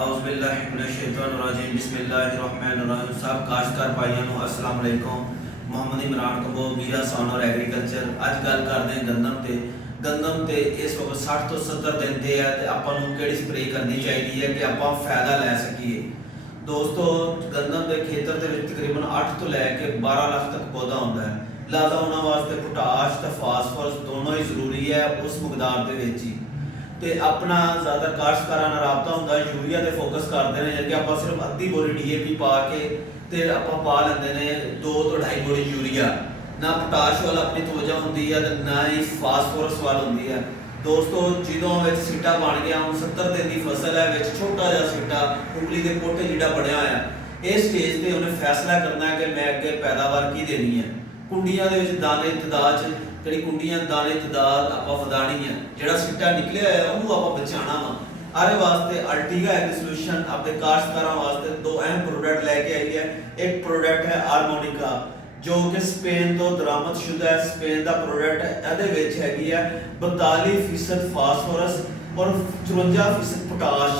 औज़ुबिल्लाहिमिनश्शैतानिर्रजीम बिस्मिल्लाहिर्रहमानिर्रहीम। सब काश्तकार भाइयों को अस्सलाम वालेकुम। मोहम्मद इमरान कबो मीरा सन और एग्रीकल्चर अज गल करते हैं गंदम ते इस वक्त 60 तो 70 दिन ते है ते आपां नूं किहड़ी स्प्रे करनी चाहिए है कि आपां फायदा लै सकीए। दोस्तों गंदम के खेतर के तकरीबन 8 तो लैके 12 लाख तक पौधा होंदा है, लिहाजा उन्होंने वास्ते पोटाश ते फास्फोरस दोनों ही जरूरी है उस मकदार के विच ही। तो अपना ज़्यादा काश्तकारां नाल राबता हुंदा यूरिया ते फोकस करते हैं, जबकि आप सिर्फ अद्धी बोरी DAP पा के ते आपां पा लैंदे ने 2 तो 2.5 बोरी यूरिया। ना पोटाश वाल अपनी तवज्जो हुंदी है ते ना ही फास्फोरस वाल हुंदी है। दोस्तों जदों विच सिट्टा बन गया, हुण 70 दिन की फसल है, विच छोटा जिहा सिट्टा उंगली के पोटे जिहड़ा बनया होया, इस स्टेज ते उन्हें फैसला करना है कि मैं अगे पैदावार की देनी है। कुंडियां दे विच दाने तदाद ਜਿਹੜੀ ਕੁੰਡੀਆਂ ਦਾਣੇ ਤਦਾਦ ਆਪਾਂ ਵਧਾਣੀ ਹੈ, ਜਿਹੜਾ ਸਿੱਟਾ ਨਿਕਲਿਆ ਹੈ ਉਹਨੂੰ ਆਪਾਂ ਬਚਾਣਾ ਵਾ। ਆਰੇ ਵਾਸਤੇ ਅਲਟੀਗਾ ਐਗ ਸੋਲੂਸ਼ਨ ਆਪਣੇ ਕਾਸ਼ਤਕਾਰਾਂ ਵਾਸਤੇ ਦੋ ਅਹਿਮ ਪ੍ਰੋਡਕਟ ਲੈ ਕੇ ਆਈ ਹੈ। ਇੱਕ ਪ੍ਰੋਡਕਟ ਹੈ ਹਾਰਮੋਨਿਕਾ, ਜੋ ਕਿ ਸਪੇਨ ਤੋਂ ਦਰਾਮਦਸ਼ੁਦਾ ਹੈ, ਸਪੇਨ ਦਾ ਪ੍ਰੋਡਕਟ ਹੈ। ਇਹਦੇ ਵਿੱਚ ਹੈਗੀ ਹੈ 42% ਫਾਸਫੋਰਸ और 54% पोटाश,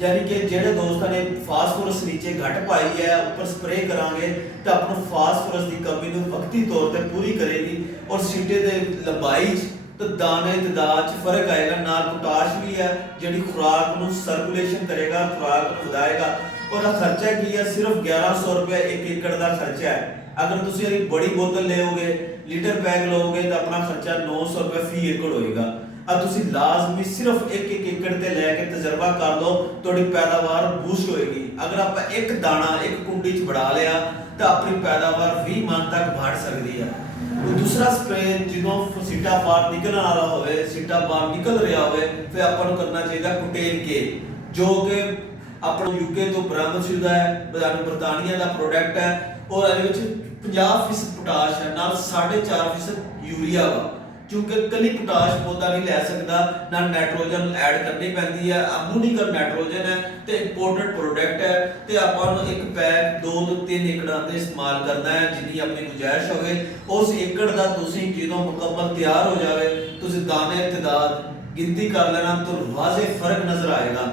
यानी कि जेडे दोस्तों ने फास्फोरस नीचे घट पाई है ऊपर स्प्रे करांगे तो अपन फास्फोरस की कमी को वक्ती तौर पर पूरी करेगी और सीटे के लंबाई तो दाने तदाद फर्क आएगा। नाल पोटाश भी है जिहड़ी खुराक को सर्कुलेशन करेगा, खुराक को ਵਧਾਏਗਾ। और खर्चा की है सिर्फ 1100 रुपये 1 एकड़ का खर्चा है। अगर तुम एक बड़ी बोतल लोगे, लीटर पैक लोगे तो अपना खर्चा 900 रुपये फी एकड़ होएगा। अब तुसी लाजमी सिर्फ 1 एकड़ ते लेके तजर्बा कर लो, थोड़ी पैदावार बूस्ट होएगी। अगर आप एक दाना एक कुंडी च बढ़ा लिया तो अपनी पैदावार 20 मन तक बढ़ सकती है। तो दूसरा स्प्रे जो सिट्टा बाहर निकलने वाला होवे, सिट्टा बाहर निकल रहा होवे, फिर अपन करना चाहिए कुटेन के, जो कि अपना यूके तो बरामदशुदा है, बरतानिया का प्रोडक्ट है और ये 50% पोटाश है, नाल 4.5% यूरिया वा। क्योंकि कली पोटाश पौधा नहीं लै सकता, ना नाइट्रोजन ऐड करनी पैंदी है। अमोनिकल नाइट्रोजन है तो इंपोर्टेड प्रोडक्ट है, तो आपां एक पैक 2 तो 3 एकड़ ते इस्तेमाल करना है जिन्नी अपनी गुंजाइश होवे। उस एकड़ का तुसीं जदों मुकम्मल तैयार हो जाए तुसीं दाने तदाद गिनती कर लेना तो वाज़े फर्क नजर आएगा।